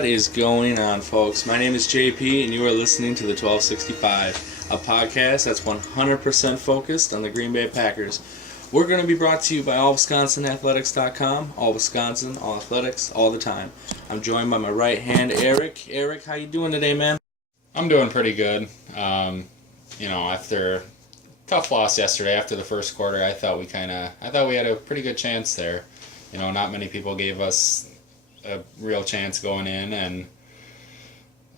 What is going on, folks? My name is JP, and you are listening to the 1265, a podcast that's 100% focused on the Green Bay Packers. We're going to be brought to you by AllWisconsinAthletics.com. All Wisconsin, all athletics, all the time. I'm joined by my right hand, Arrick. Arrick, how you doing today, man? I'm doing pretty good. After a tough loss yesterday, after the first quarter, I thought we had a pretty good chance there. Not many people gave us a real chance going in, and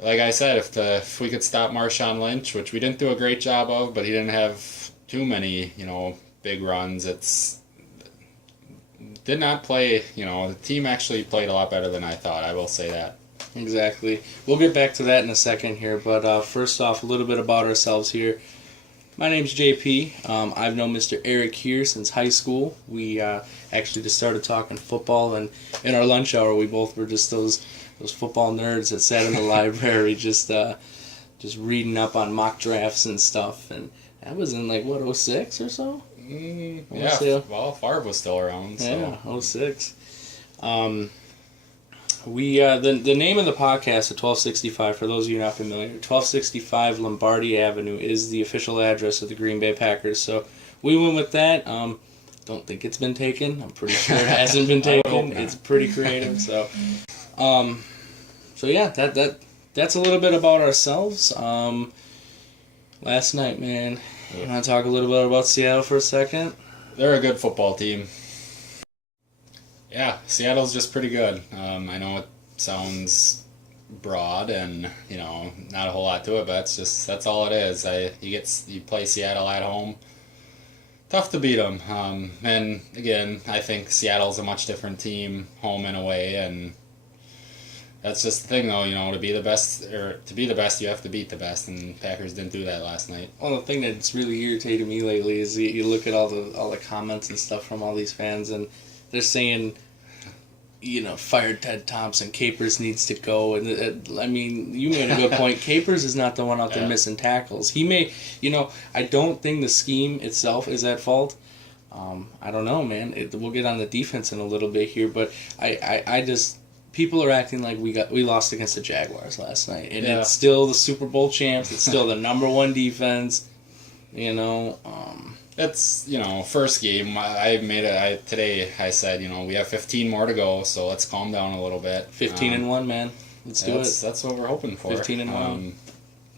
like I said, if we could stop Marshawn Lynch, which we didn't do a great job of, but he didn't have too many, big runs. Did not play, the team actually played a lot better than I thought, I will say that. Exactly. We'll get back to that in a second here, but first off, a little bit about ourselves here. My name's JP. I've known Mr. Arrick here since high school. We actually just started talking football, and in our lunch hour, we both were just those football nerds that sat in the library just reading up on mock drafts and stuff. And that was in, 06 or so? Yeah, well, Favre was still around. So. Yeah, 06. The name of the podcast at 1265, for those of you not familiar, 1265 Lombardi Avenue is the official address of the Green Bay Packers. So we went with that. Don't think it's been taken. I'm pretty sure it hasn't been taken. It's pretty creative. So yeah, that's a little bit about ourselves. Last night, man, you want to talk a little bit about Seattle for a second? They're a good football team. Yeah, Seattle's just pretty good. I know it sounds broad and, not a whole lot to it, but that's all it is. You play Seattle at home. Tough to beat them. And again, I think Seattle's a much different team, home and away, and that's just the thing, though. To be the best, you have to beat the best, and Packers didn't do that last night. Well, the thing that's really irritated me lately is you look at all the comments and stuff from all these fans, and they're saying, fired Ted Thompson, Capers needs to go. And you made a good point. Capers is not the one out there missing tackles. He may, I don't think the scheme itself is at fault. I don't know, man. We'll get on the defense in a little bit here, but I just, people are acting like we lost against the Jaguars last night, and it's still the Super Bowl champs. It's still the number one defense. It's, first game. Today I said, we have 15 more to go, so let's calm down a little bit. 15-1, man. Let's do it. That's what we're hoping for. 15-1.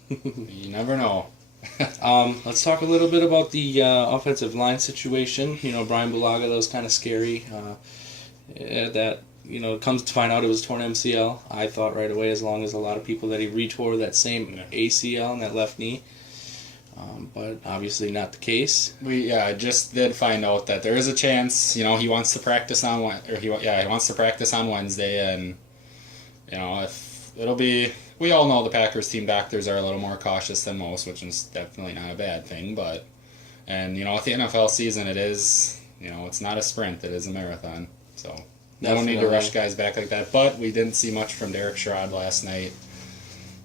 You never know. Let's talk a little bit about the offensive line situation. Brian Bulaga, that was kind of scary. That, comes to find out it was torn MCL. I thought right away, as long as a lot of people, that he retore that same ACL in that left knee. But obviously not the case. We just did find out that there is a chance. He wants to practice on he wants to practice on Wednesday, and if it'll be. We all know the Packers team doctors are a little more cautious than most, which is definitely not a bad thing. But with the NFL season, it is it's not a sprint; it is a marathon. So you don't need to rush guys back like that. But we didn't see much from Derek Sherrod last night.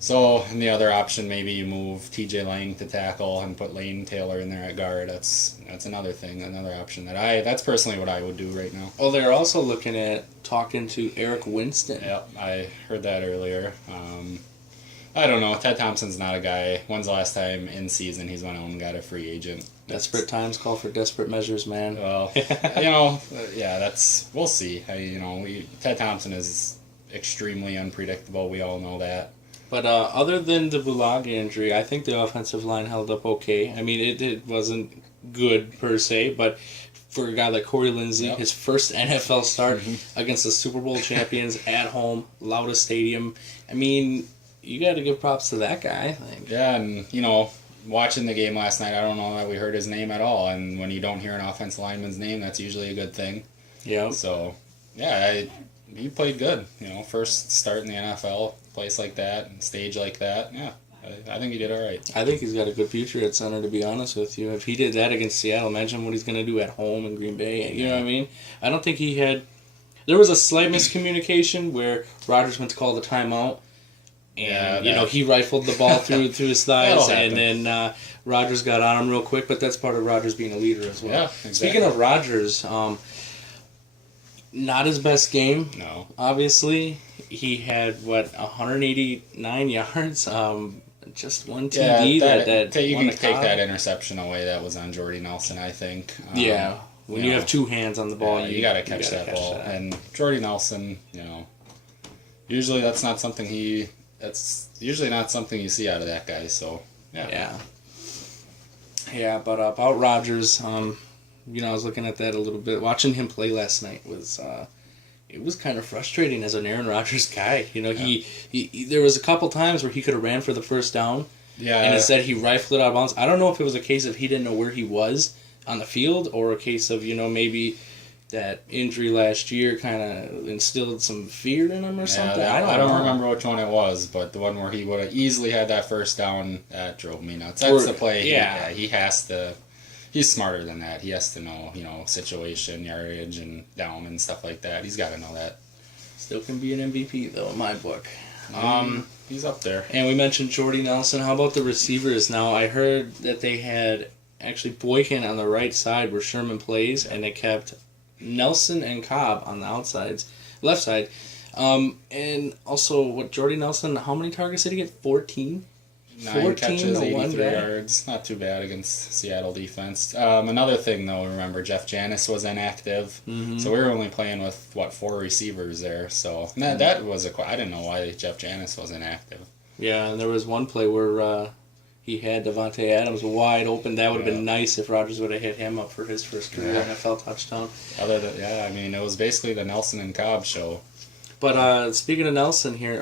So, and the other option, maybe you move T.J. Lang to tackle and put Lane Taylor in there at guard. That's another thing, another option that's personally what I would do right now. Well, they're also looking at talking to Eric Winston. Yep, I heard that earlier. I don't know. Ted Thompson's not a guy. When's the last time in season he's went out and got a free agent? Desperate times call for desperate measures, man. Well, we'll see. Ted Thompson is extremely unpredictable. We all know that. But other than the Bulaga injury, I think the offensive line held up okay. I mean, it wasn't good per se, but for a guy like Corey Linsley, his first NFL start against the Super Bowl champions at home, loudest stadium. I mean, you got to give props to that guy, I think. Yeah, and, watching the game last night, I don't know that we heard his name at all. And when you don't hear an offensive lineman's name, that's usually a good thing. Yeah. So, he played good. First start in the NFL, place like that, stage like that. Yeah, I think he did all right. I think he's got a good future at center, to be honest with you. If he did that against Seattle, imagine what he's going to do at home in Green Bay. You know what I mean? I don't think he had... There was a slight miscommunication where Rodgers went to call the timeout, and, he rifled the ball through his thighs, and then Rodgers got on him real quick, but that's part of Rodgers being a leader as well. Yeah, exactly. Speaking of Rodgers... Not his best game. No. Obviously, he had 189 yards. Just one TD you won can the take Cobb. that interception away. That was on Jordy Nelson, I think. When you have two hands on the ball, you got to catch that ball. And Jordy Nelson, usually that's not something that's usually not something you see out of that guy. So yeah. But about Rodgers, I was looking at that a little bit. Watching him play last night was it was kind of frustrating as an Aaron Rodgers guy. He there was a couple times where he could have ran for the first down. Yeah. And instead he rifled it out of bounds. I don't know if it was a case of he didn't know where he was on the field, or a case of maybe that injury last year kind of instilled some fear in him or something. I don't remember which one it was, but the one where he would have easily had that first down, that drove me nuts. That's the play. He has to. He's smarter than that. He has to know, situation, yardage, and down and stuff like that. He's got to know that. Still can be an MVP though in my book. He's up there. And we mentioned Jordy Nelson. How about the receivers? Now I heard that they had actually Boykin on the right side where Sherman plays, and they kept Nelson and Cobb on the left side. And also, Jordy Nelson, how many targets did he get? 14? 9 catches, 83 yards. Not too bad against Seattle defense. Another thing, though, remember, Jeff Janis was inactive. Mm-hmm. So we were only playing with, 4 receivers there. So that was I didn't know why Jeff Janis was inactive. Yeah, and there was one play where he had Devontae Adams wide open. That would have been nice if Rodgers would have hit him up for his first career NFL touchdown. It was basically the Nelson and Cobb show. But speaking of Nelson here,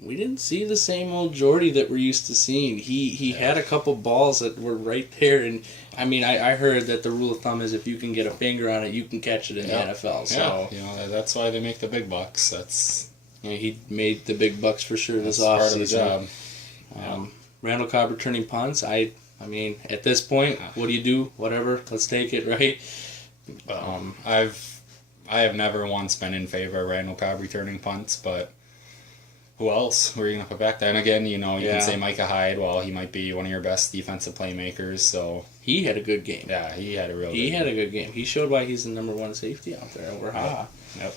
we didn't see the same old Jordy that we're used to seeing. He had a couple balls that were right there, and I heard that the rule of thumb is if you can get a finger on it, you can catch it in the NFL. So that's why they make the big bucks. That's he made the big bucks for sure this offseason. Part of the job. Randall Cobb returning punts. I at this point, what do you do? Whatever, let's take it, right? I have never once been in favor of Randall Cobb returning punts, but who else were you going to put back then? Again, you can say Micah Hyde. Well, he might be one of your best defensive playmakers. So he had a good game. Yeah, he had a good game. He showed why he's the number one safety out there over Ha. Yep.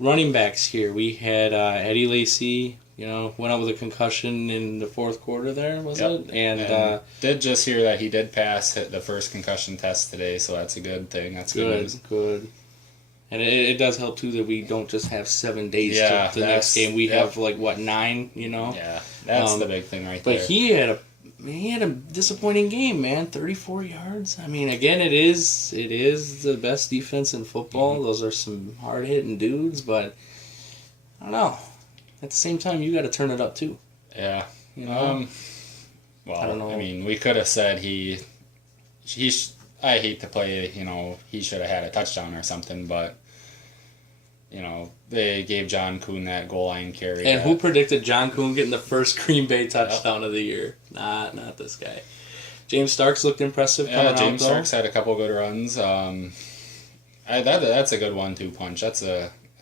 Running backs here, we had Eddie Lacy. Went out with a concussion in the fourth quarter there, was it? And did just hear that he did pass the first concussion test today, so that's a good thing. That's good news. Good. And it does help, too, that we don't just have 7 days to the next game. We have, 9, Yeah, that's the big thing there. But he had a disappointing game, man. 34 yards. Again, it is the best defense in football. Mm-hmm. Those are some hard-hitting dudes, but I don't know. At the same time, you got to turn it up, too. Yeah. Well, I don't know. We could have said I hate to play, he should have had a touchdown or something, but, they gave John Kuhn that goal line carry. And who predicted John Kuhn getting the first Green Bay touchdown of the year? Not this guy. James Starks looked impressive coming out, though. James Starks had a couple good runs. That's a good 1-2 punch. That's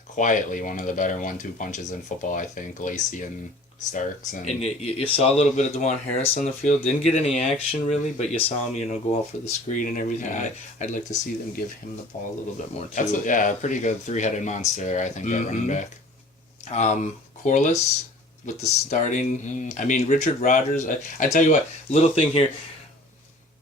quietly one of the better 1-2 punches in football, I think, Lacy and Starks. And you saw a little bit of DeJuan Harris on the field. Didn't get any action, really, but you saw him, go out for the screen and everything. Yeah. I'd like to see them give him the ball a little bit more, too. That's a pretty good 3-headed monster there, I think, that running back. Corliss with the starting. Richard Rodgers. I tell you what, little thing here.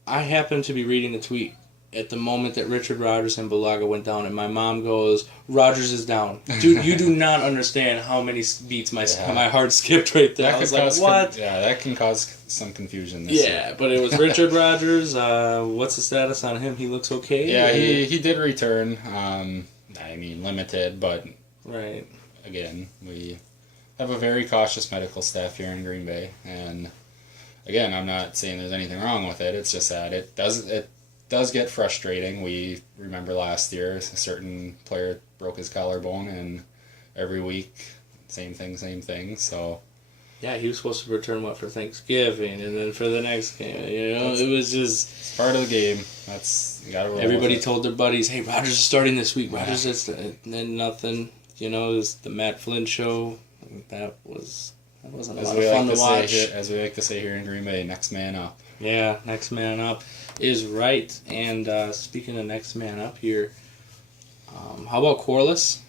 I happened to be reading a tweet at the moment that Richard Rodgers and Bulaga went down, and my mom goes, "Rodgers is down." Dude, you do not understand how many beats my heart skipped right there. I was like, what? That can cause some confusion. But it was Richard Rodgers. What's the status on him? He looks okay? Yeah, he did return. Limited, but... Right. Again, we have a very cautious medical staff here in Green Bay, and again, I'm not saying there's anything wrong with it. It's just that it does get frustrating. We remember last year a certain player broke his collarbone, and every week same thing. So yeah, he was supposed to return for Thanksgiving, and then for the next game. It was just it's part of the game. You gotta roll. Everybody told their buddies, "Hey, Rodgers is starting this week. Rodgers is," and then nothing. It was the Matt Flynn show. That wasn't a lot of fun to watch. As we like to say here in Green Bay, next man up. Yeah, next man up is right. And speaking of next man up here, How about Corliss?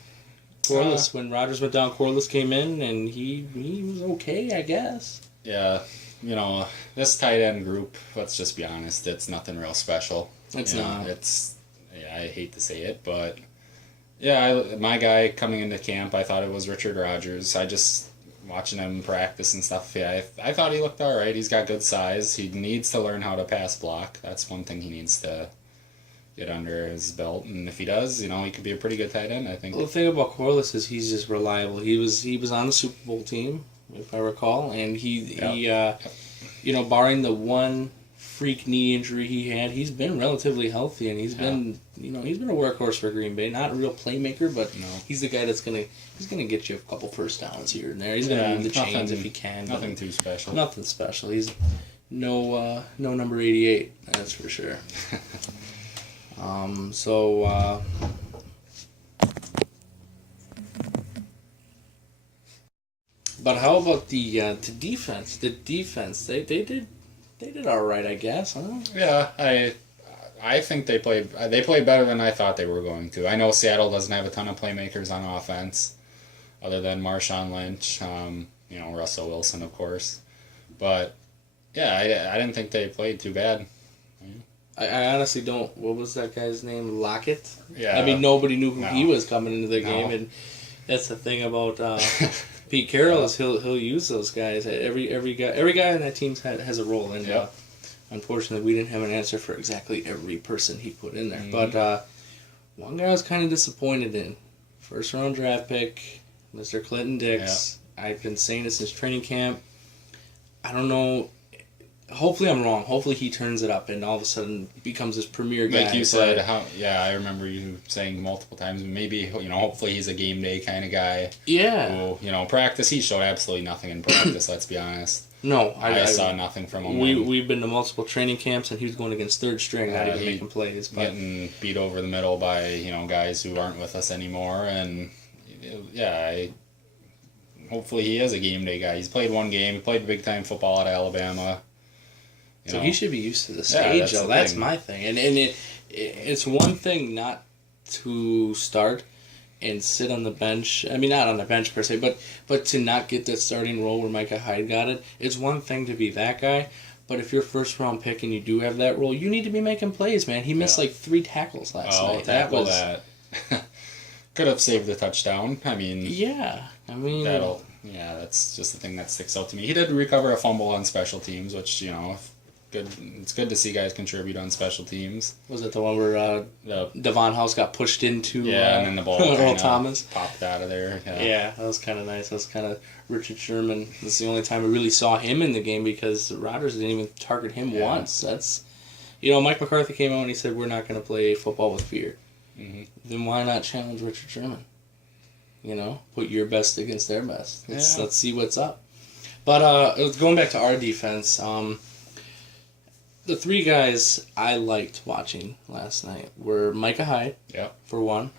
Corliss, when Rodgers went down, Corliss came in, and he was okay, I guess. Yeah, this tight end group, let's just be honest, it's nothing real special. It's not. I hate to say it, but yeah, my guy coming into camp, I thought it was Richard Rodgers. I just, watching him practice and stuff, yeah, I thought he looked all right. He's got good size. He needs to learn how to pass block. That's one thing he needs to get under his belt, and if he does, he could be a pretty good tight end, I think. Well, the thing about Corliss is he's just reliable. He was on the Super Bowl team, if I recall, and he barring the one freak knee injury he had, he's been relatively healthy, and he's been a workhorse for Green Bay. Not a real playmaker, but he's the guy that's gonna get you a couple first downs here and there. He's gonna move the chains if he can. Nothing too special. Nothing special. He's no number 88, that's for sure. But how about the defense? The defense, they did all right, I guess, huh? Yeah, I think they played better than I thought they were going to. I know Seattle doesn't have a ton of playmakers on offense, other than Marshawn Lynch, Russell Wilson, of course. But yeah, I didn't think they played too bad. I honestly don't. What was that guy's name? Lockett? Yeah. I mean, nobody knew who he was coming into the game, and that's the thing about Pete Carroll is he'll use those guys. Every guy on that team has a role, and unfortunately, we didn't have an answer for exactly every person he put in there. Mm-hmm. But one guy I was kind of disappointed in, first round draft pick, Mr. Clinton Dix. Yeah. I've been saying it since training camp. I don't know. Hopefully I'm wrong. Hopefully he turns it up and all of a sudden becomes this premier guy. Like you said, I remember you saying multiple times, maybe, hopefully he's a game day kind of guy. Yeah. Who, practice, he showed absolutely nothing in practice, let's be honest. No. I saw nothing from him. We've been to multiple training camps and he was going against third string, not even making plays. But getting beat over the middle by, guys who aren't with us anymore. And, hopefully he is a game day guy. He's played one game. He played big-time football at Alabama. So he should be used to the stage, though. That's my thing. And it's one thing not to start and sit on the bench. I mean, not on the bench per se, but to not get that starting role where Micah Hyde got it. It's one thing to be that guy, but if you're first round pick and you do have that role, you need to be making plays, man. He missed like 3 tackles last night. That could have saved the touchdown. That's just the thing that sticks out to me. He did recover a fumble on special teams, which good. It's good to see guys contribute on special teams. Was it the one where Devon House got pushed into? Yeah, and then the ball Earl Thomas popped out of there. Yeah, that was kind of nice. That was kind of Richard Sherman. That's the only time we really saw him in the game because Rodgers didn't even target him once. That's, Mike McCarthy came out and he said we're not going to play football with fear. Mm-hmm. Then why not challenge Richard Sherman? Put your best against their best. Let's see what's up. But going back to our defense. The 3 guys I liked watching last night were Micah Hyde, for one.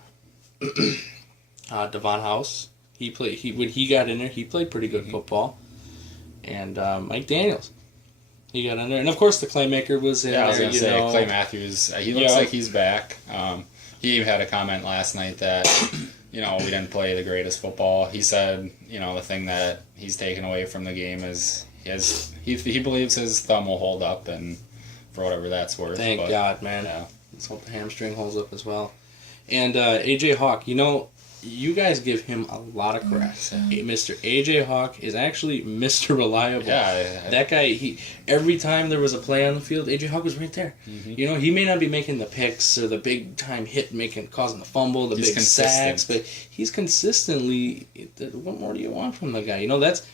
Devon House, when he got in there, he played pretty good football. And Mike Daniels, he got in there, and of course the Claymaker was in there. I was gonna say Clay Matthews. He looks like he's back. He had a comment last night that we didn't play the greatest football. He said the thing that he's taken away from the game is he believes his thumb will hold up and. For whatever that's worth. Thank God, man. Yeah. Let's hope the hamstring holds up as well. And A.J. Hawk, you guys give him a lot of credit. Mr. A.J. Hawk is actually Mr. Reliable. Yeah. That guy, every time there was a play on the field, A.J. Hawk was right there. Mm-hmm. He may not be making the picks or the big-time hit causing the fumble, he's big consistent. Sacks, but he's consistently, what more do you want from the guy? That's,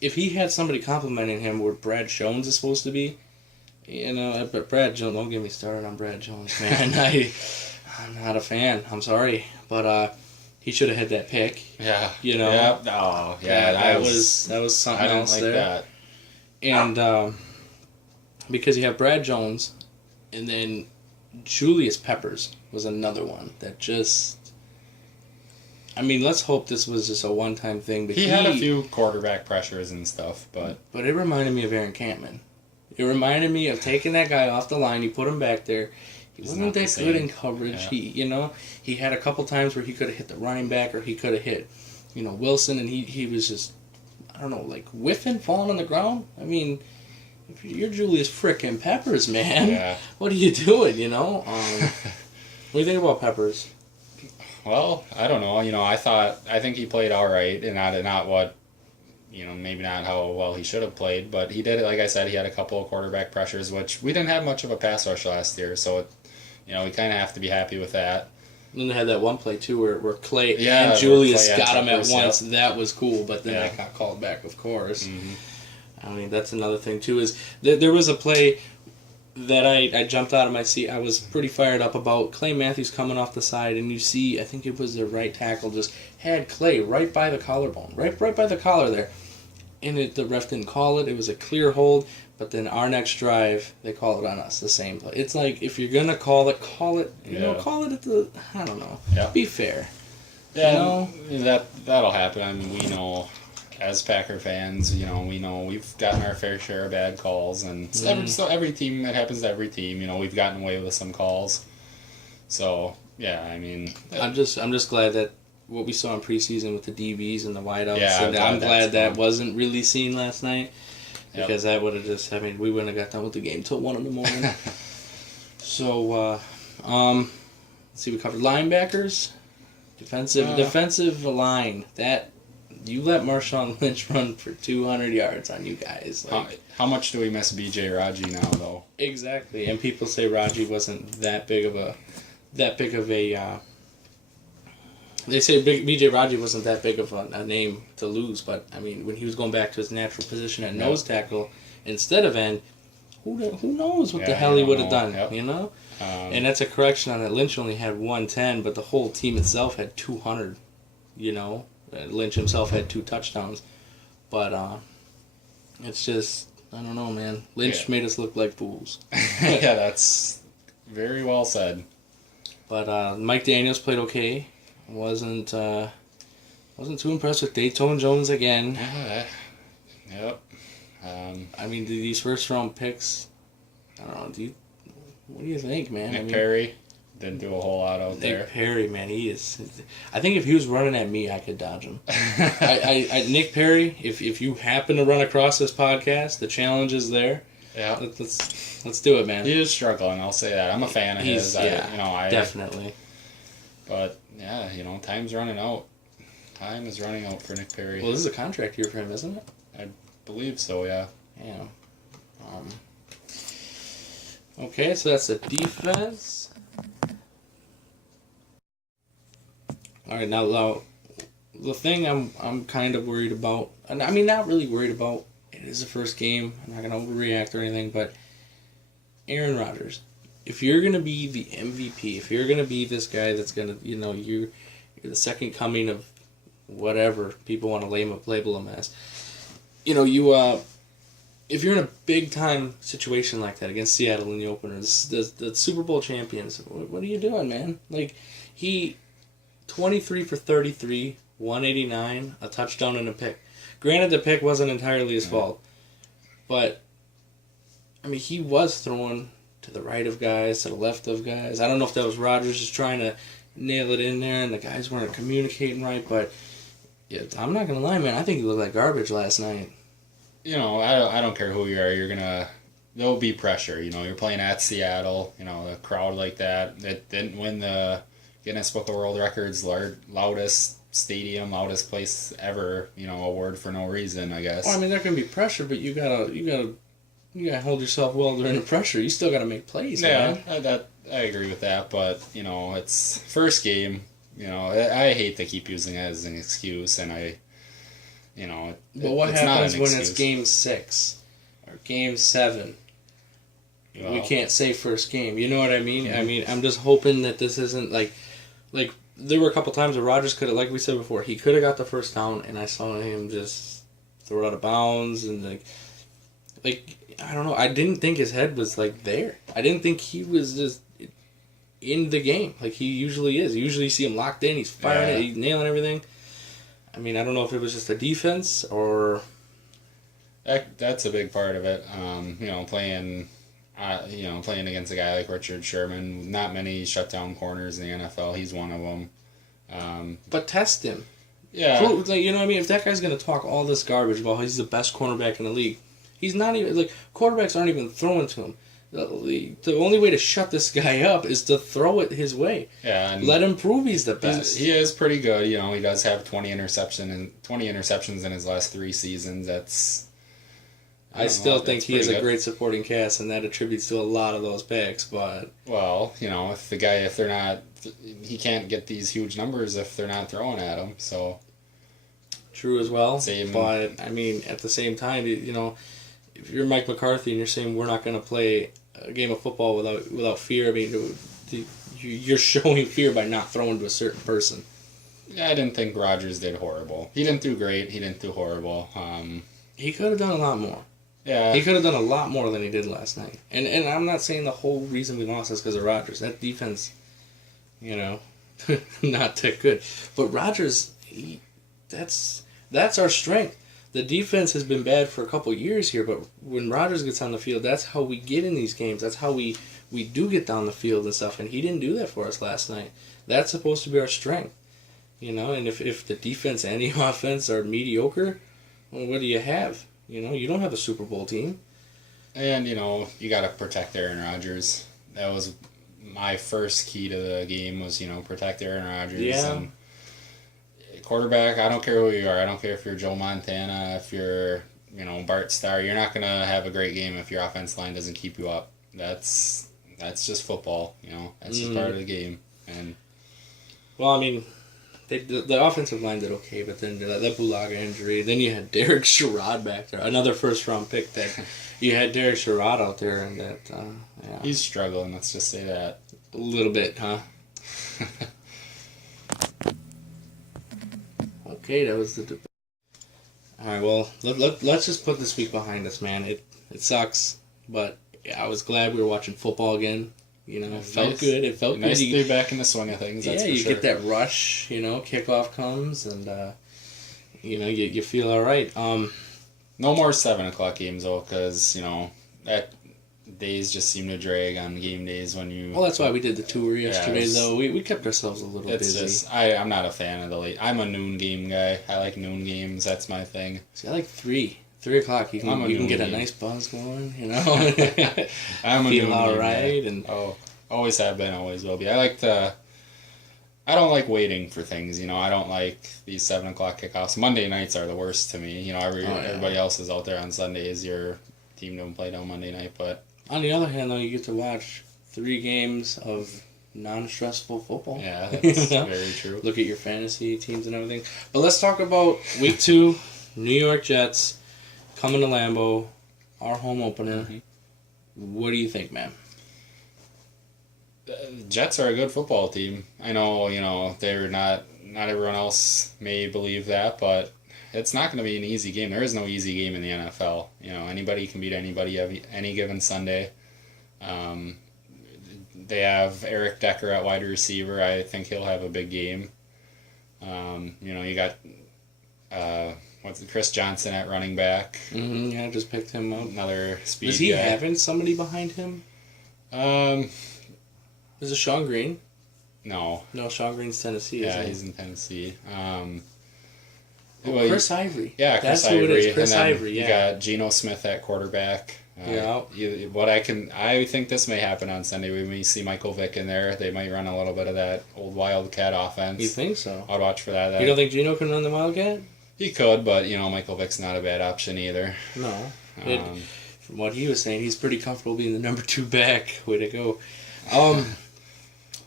if he had somebody complimenting him where Brad Jones is supposed to be, but Brad Jones, don't get me started on Brad Jones, man. I'm not a fan. I'm sorry. But he should have had that pick. Yeah. Yeah. Oh, yeah. That was something else like there. That. And because you have Brad Jones, and then Julius Peppers was another one that just... let's hope this was just a one-time thing. But he had a few quarterback pressures and stuff, but it reminded me of Aaron Campman. It reminded me of taking that guy off the line. You put him back there. He wasn't that good in coverage. Yeah. He had a couple times where he could have hit the running back or he could have hit, Wilson, and he was just, I don't know, like whiffing, falling on the ground. I mean, if you're Julius frickin' Peppers, man, what are you doing, what do you think about Peppers? Well, I don't know. I think he played all right, and not what, maybe not how well he should have played, but he did it. Like I said, he had a couple of quarterback pressures, which we didn't have much of a pass rush last year, so we kind of have to be happy with that. And then they had that one play too where Clay and Julius got him at once. Yep. That was cool, but then that got called back, of course. Mm-hmm. I mean, that's another thing too. Is there was a play that I jumped out of my seat. I was pretty fired up about Clay Matthews coming off the side, and you see, I think it was the right tackle just had Clay right by the collarbone, right by the collar there, and the ref didn't call it. It was a clear hold, but then our next drive they call it on us, the same play. It's like if you're gonna call it. Call it at the. I don't know. Yeah. Be fair. Yeah, that'll happen. I mean, we know. As Packer fans, we know we've gotten our fair share of bad calls, and every team, it happens to every team. We've gotten away with some calls. So yeah, I mean, I'm just glad that what we saw in preseason with the DBs and the wideouts. Yeah, I'm glad that wasn't really seen last night because that would have just. I mean, we wouldn't have got done with the game till 1 a.m. So, let's see. We covered linebackers, defensive line that. You let Marshawn Lynch run for 200 yards on you guys. How much do we miss B.J. Raji now, though? Exactly, and people say Raji wasn't that big of a. They say B.J. Raji wasn't that big of a name to lose, but I mean, when he was going back to his natural position at nose tackle instead of end, who knows what the hell he would have done? Yep. And that's a correction on that. Lynch only had 110, but the whole team itself had 200. Lynch himself had 2 touchdowns, but it's just I don't know, man. Lynch made us look like fools. Yeah, that's very well said. But Mike Daniels played okay. Wasn't too impressed with Dayton Jones again. Yep. I mean, these first round picks. I don't know. What do you think, man? Nick Perry. Didn't do a whole lot out there. Nick Perry, man, he is. I think if he was running at me, I could dodge him. Nick Perry, if you happen to run across this podcast, the challenge is there. Yeah, let's do it, man. He is struggling. I'll say that. I'm a fan of his. Definitely. But yeah, time's running out. Time is running out for Nick Perry. Well, this is a contract year for him, isn't it? I believe so. Yeah. Yeah. Okay, so that's the defense. All right, now the thing I'm kind of worried about, and I mean not really worried about. It is the first game. I'm not gonna overreact or anything, but Aaron Rodgers, if you're gonna be the MVP, if you're gonna be this guy that's gonna, you're the second coming of whatever people want to label him as, if you're in a big time situation like that against Seattle in the opener, the Super Bowl champions, what are you doing, man? Like he. 23 for 33, 189, a touchdown and a pick. Granted, the pick wasn't entirely his fault, but I mean, he was throwing to the right of guys, to the left of guys. I don't know if that was Rodgers just trying to nail it in there, and the guys weren't communicating right. But yeah, I'm not gonna lie, man. I think he looked like garbage last night. I don't care who you are. There'll be pressure. You're playing at Seattle. A crowd like that didn't win the Guinness Book of World Records loudest stadium, loudest place ever, award for no reason, I guess. Well, I mean, there can be pressure, but you gotta hold yourself well during the pressure. You still gotta make plays, man. I agree with that, but it's first game. I hate to keep using it as an excuse, and But what happens when it's game 6 or game 7? Well, we can't say first game. You know what I mean? Mm-hmm. I mean, I'm just hoping that this isn't like there were a couple times where Rodgers could have, like we said before, he could have got the first down, and I saw him just throw it out of bounds, and like I don't know. I didn't think his head was there. I didn't think he was just in the game like he usually is. You usually see him locked in. He's firing it. He's nailing everything. I mean, I don't know if it was just a defense or. That's a big part of it. Playing Playing against a guy like Richard Sherman, not many shutdown corners in the NFL. He's one of them. But test him. Yeah. You know what I mean? If that guy's going to talk all this garbage about how he's the best cornerback in the league, he's not even, quarterbacks aren't even throwing to him. The only way to shut this guy up is to throw it his way. Yeah. And let him prove he's the best. He is pretty good. He does have 20 interceptions in his last 3 seasons. I still think he has a great supporting cast, and that attributes to a lot of those picks. But he can't get these huge numbers if they're not throwing at him. So true as well. Same. But I mean, at the same time, if you're Mike McCarthy and you're saying we're not going to play a game of football without fear, I mean, you're showing fear by not throwing to a certain person. Yeah, I didn't think Rodgers did horrible. He didn't do great. He didn't do horrible. He could have done a lot more. Yeah. He could have done a lot more than he did last night. And I'm not saying the whole reason we lost is because of Rodgers. That defense, not that good. But Rodgers, that's our strength. The defense has been bad for a couple years here, but when Rodgers gets on the field, that's how we get in these games. That's how we do get down the field and stuff, and he didn't do that for us last night. That's supposed to be our strength. And if the defense and the offense are mediocre, well, what do you have? You don't have a Super Bowl team. And, you got to protect Aaron Rodgers. That was my first key to the game was, protect Aaron Rodgers. Yeah. And quarterback, I don't care who you are. I don't care if you're Joe Montana, if you're, Bart Starr. You're not going to have a great game if your offense line doesn't keep you up. That's just football, That's just part of the game. And well, I mean, the offensive line did okay, but then that Bulaga injury. Then you had Derek Sherrod back there, another first-round pick. That you had Derek Sherrod out there, and that he's struggling. Let's just say that a little bit, huh? Okay, that was the debate. All right, well, let's just put this week behind us, man. It sucks, but I was glad we were watching football again. It felt nice. Good. It felt nice good. to be back in the swing of things. That's for you sure. get that rush. Kickoff comes, and you feel all right. No more 7:00 games though, because that days just seem to drag on game days when you. Well, that's why we did the tour yesterday. Though we kept ourselves a little busy. I'm not a fan of the late. I'm a noon game guy. I like noon games. That's my thing. See, I like 3 o'clock. You can get a nice buzz going. I'm a feel noon all game right, guy. and always have been, always will be. I don't like waiting for things. I don't like these 7:00 kickoffs. Monday nights are the worst to me. Everybody else is out there on Sundays. Your team don't play on Monday night, but on the other hand, though, you get to watch 3 games of non-stressful football. Yeah, that's very true. Look at your fantasy teams and everything. But let's talk about week 2, New York Jets coming to Lambeau, our home opener. Mm-hmm. What do you think, man? Jets are a good football team. I know, they're not everyone else may believe that, but it's not going to be an easy game. There is no easy game in the NFL. Anybody can beat anybody any given Sunday. They have Eric Decker at wide receiver. I think he'll have a big game. You got Chris Johnson at running back. Mm-hmm, yeah, I just picked him up. Another speed Is he guy. having somebody behind him? Is it Sean Green? No. No, Sean Green's Tennessee. Yeah, he's in Tennessee. Chris Ivory. Yeah, That's Chris Ivory. Who it is. Chris Ivory, yeah. You got Geno Smith at quarterback. Yeah. I think this may happen on Sunday. We may see Michael Vick in there. They might run a little bit of that old Wildcat offense. You think so? I'd watch for that. You don't think Geno can run the Wildcat? He could, but Michael Vick's not a bad option either. No. From what he was saying, he's pretty comfortable being the number 2 back. Way to go.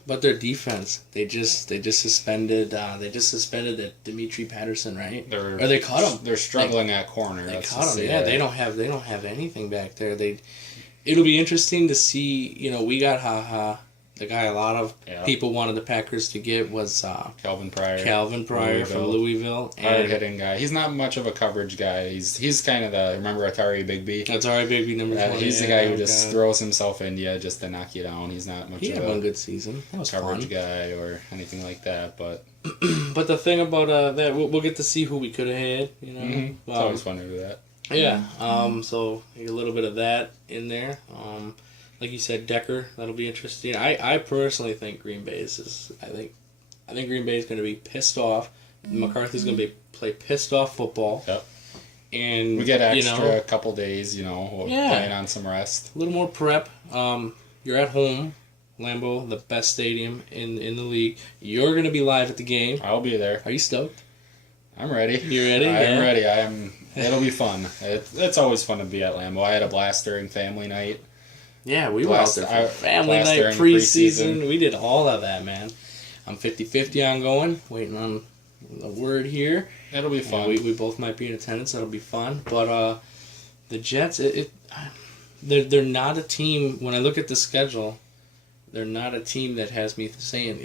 But their defense, they just suspended that Dimitri Patterson, right? Or they caught him. They're struggling at corner. They caught him. Yeah, they don't have anything back there. It'll be interesting to see. We got the guy a lot of people wanted the Packers to get was Calvin Pryor. From Louisville. Hard-hitting guy. He's not much of a coverage guy. He's kind of remember Atari Bigby? Atari Bigby number 20. He's the guy who just throws himself into you just to knock you down. He's not much of a one good season. That was coverage guy or anything like that. But but the thing about that, we'll get to see who we could have had. Mm-hmm. It's always fun to do that. Yeah. So a little bit of that in there. like you said, Decker. That'll be interesting. I personally think Green Bay is. I think Green Bay is going to be pissed off. McCarthy's going to play pissed off football. Yep. And we get extra couple days, playing on some rest. A little more prep. You're at home, Lambeau, the best stadium in the league. You're going to be live at the game. I'll be there. Are you stoked? I'm ready. You ready? I'm ready. It'll be fun. It's always fun to be at Lambeau. I had a blast during family night. Yeah, we were out there for family night, preseason. We did all of that, man. I'm 50-50 on going. Waiting on the word here. It'll be fun. We both might be in attendance. That'll be fun. But the Jets, they're not a team. When I look at the schedule, they're not a team that has me saying,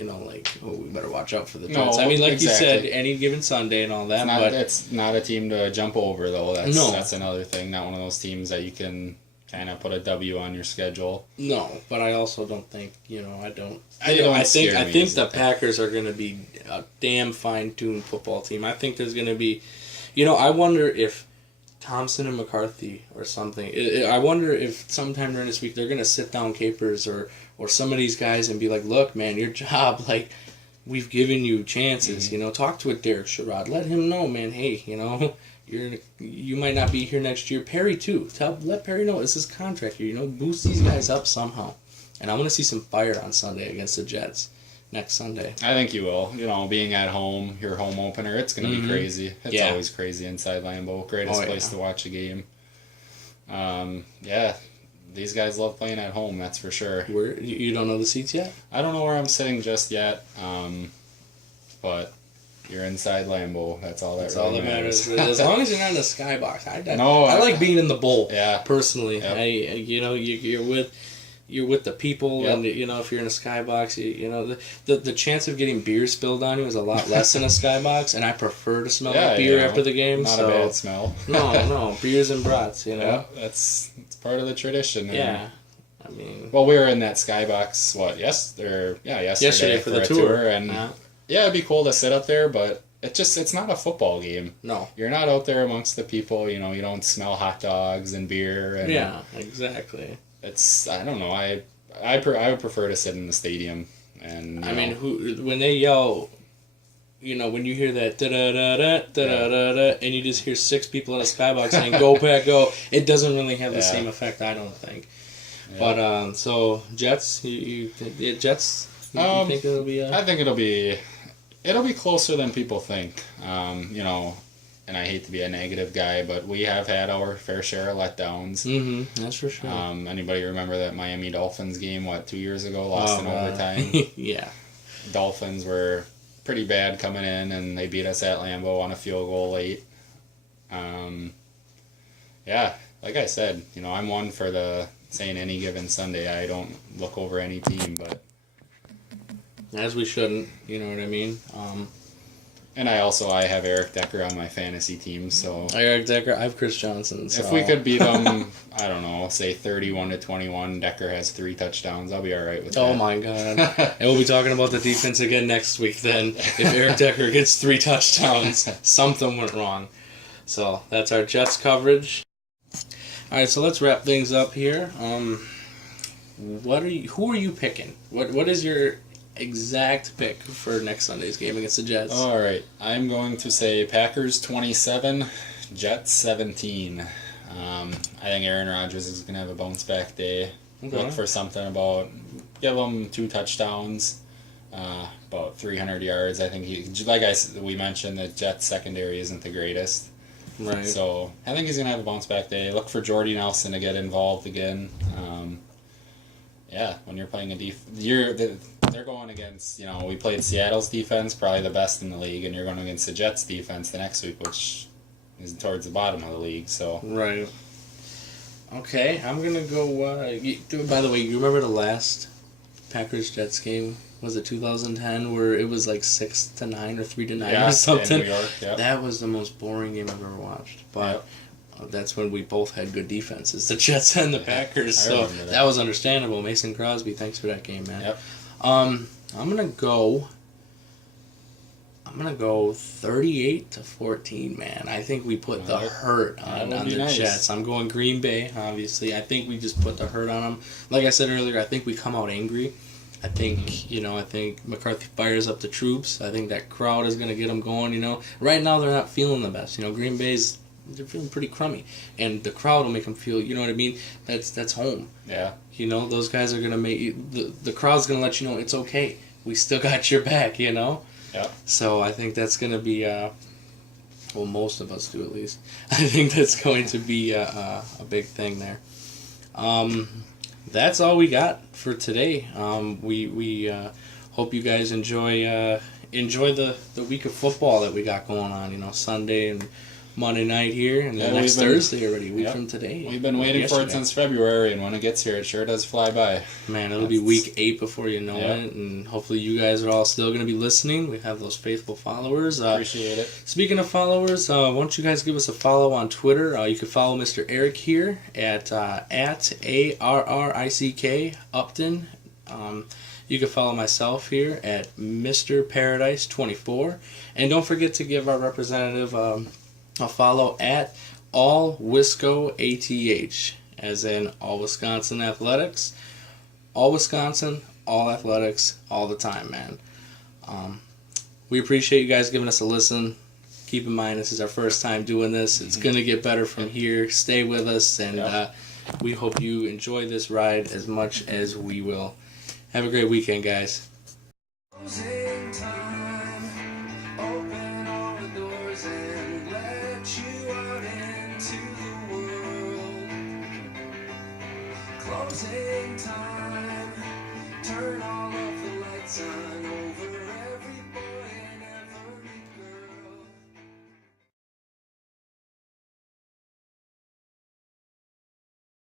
we better watch out for the Jets. No, I mean, like exactly. You said, any given Sunday and all that. It's not a team to jump over, though. That's another thing. Not one of those teams that you can kind of put a W on your schedule. No, but I also don't think, I think the Packers are going to be a damn fine-tuned football team. I think there's going to be, I wonder if Thompson and McCarthy or something, I wonder if sometime during this week they're going to sit down Capers or some of these guys and be like, look, man, your job, we've given you chances, talk to a Derek Sherrod. Let him know, man, hey, you might not be here next year. Perry, too. Let Perry know it's his contract year, boost these guys up somehow. And I want to see some fire on Sunday against the Jets next Sunday. I think you will. Being at home, your home opener, it's going to be crazy. It's always crazy inside Lambeau. Greatest place to watch a game. These guys love playing at home, that's for sure. You don't know the seats yet? I don't know where I'm sitting just yet, but you're inside Lambeau. That's all that matters. As long as you're not in the skybox. I like being in the bowl. Yeah. Personally, Yep. you're with the people, Yep. and if you're in a skybox, the chance of getting beer spilled on you is a lot less in a skybox, and I prefer to smell that beer after the game. Not a bad smell. No, beers and brats. Yeah, it's part of the tradition. Yeah. I mean, well, we were in that skybox. Yesterday for the a tour, and it'd be cool to sit up there, but it's not a football game. No, you're not out there amongst the people. You don't smell hot dogs and beer. And yeah, exactly. I don't know. I would prefer to sit in the stadium, and I mean, when they yell, when you hear that da da da da da da da, and you just hear 6 people in a skybox saying "Go Pack, go!" It doesn't really have the same effect, I don't think. Yeah. But so Jets, Jets. You think it'll be? I think it'll be closer than people think. And I hate to be a negative guy, but we have had our fair share of letdowns. Mm-hmm, that's for sure. Anybody remember that Miami Dolphins game, 2 years ago, lost in overtime? Yeah. Dolphins were pretty bad coming in, and they beat us at Lambeau on a field goal late. Like I said, I'm one for saying any given Sunday. I don't look over any team, but... As we shouldn't, you know what I mean? And I have Arrick Decker on my fantasy team, so... Arrick Decker, I have Chris Johnson, so... If we could beat them, I don't know, say 31-21, Decker has 3 touchdowns, I'll be alright with that. Oh my god. And we'll be talking about the defense again next week then. If Arrick Decker gets 3 touchdowns, something went wrong. So, that's our Jets coverage. Alright, so let's wrap things up here. Who are you picking? What is your exact pick for next Sunday's game against the Jets? All right, I'm going to say Packers 27, Jets 17. I think Aaron Rodgers is going to have a bounce back day. Okay. Look for something give him 2 touchdowns, about 300 yards. I think we mentioned, the Jets secondary isn't the greatest. Right. So I think he's going to have a bounce back day. Look for Jordy Nelson to get involved again. When you're playing they're going against, we played Seattle's defense, probably the best in the league, and you're going against the Jets defense the next week, which is towards the bottom of the league. So right. Okay, I'm going to go... by the way, you remember the last Packers-Jets game? Was it 2010, where it was 6-9 or 3-9 or something? In New York, yeah. That was the most boring game I've ever watched. But that's when we both had good defenses, the Jets and the Packers. So that was understandable. Mason Crosby, thanks for that game, man. Yep. I'm going to go I'm going to go 38-14, man. I think we put the hurt on the Jets. I'm going Green Bay, obviously. I think we just put the hurt on them. Like I said earlier, I think we come out angry. I think, I think McCarthy fires up the troops. I think that crowd is going to get them going, Right now, they're not feeling the best. Green Bay's, they're feeling pretty crummy. And the crowd will make them feel, you know what I mean? That's home. Yeah. Those guys are going to make you, the crowd's going to let you know it's okay. We still got your back, Yeah. So I think that's going to be, most of us do at least. I think that's going to be a big thing there. That's all we got for today. We hope you guys enjoy the week of football that we got going on. Sunday and Monday night here, and then next Thursday already. Week from today. We've been waiting for it since February, and when it gets here, it sure does fly by. Man, it'll be week 8 before you know it, and hopefully you guys are all still going to be listening. We have those faithful followers. Appreciate it. Speaking of followers, why don't you guys give us a follow on Twitter? You can follow Mr. Arrick here at ARRICK Upton. You can follow myself here at Mr. Paradise 24, and don't forget to give our representative a follow at All Wisco ATH, as in All Wisconsin Athletics. All Wisconsin, all athletics, all the time, man. We appreciate you guys giving us a listen. Keep in mind, this is our first time doing this. It's going to get better from here. Stay with us, and we hope you enjoy this ride as much as we will. Have a great weekend, guys.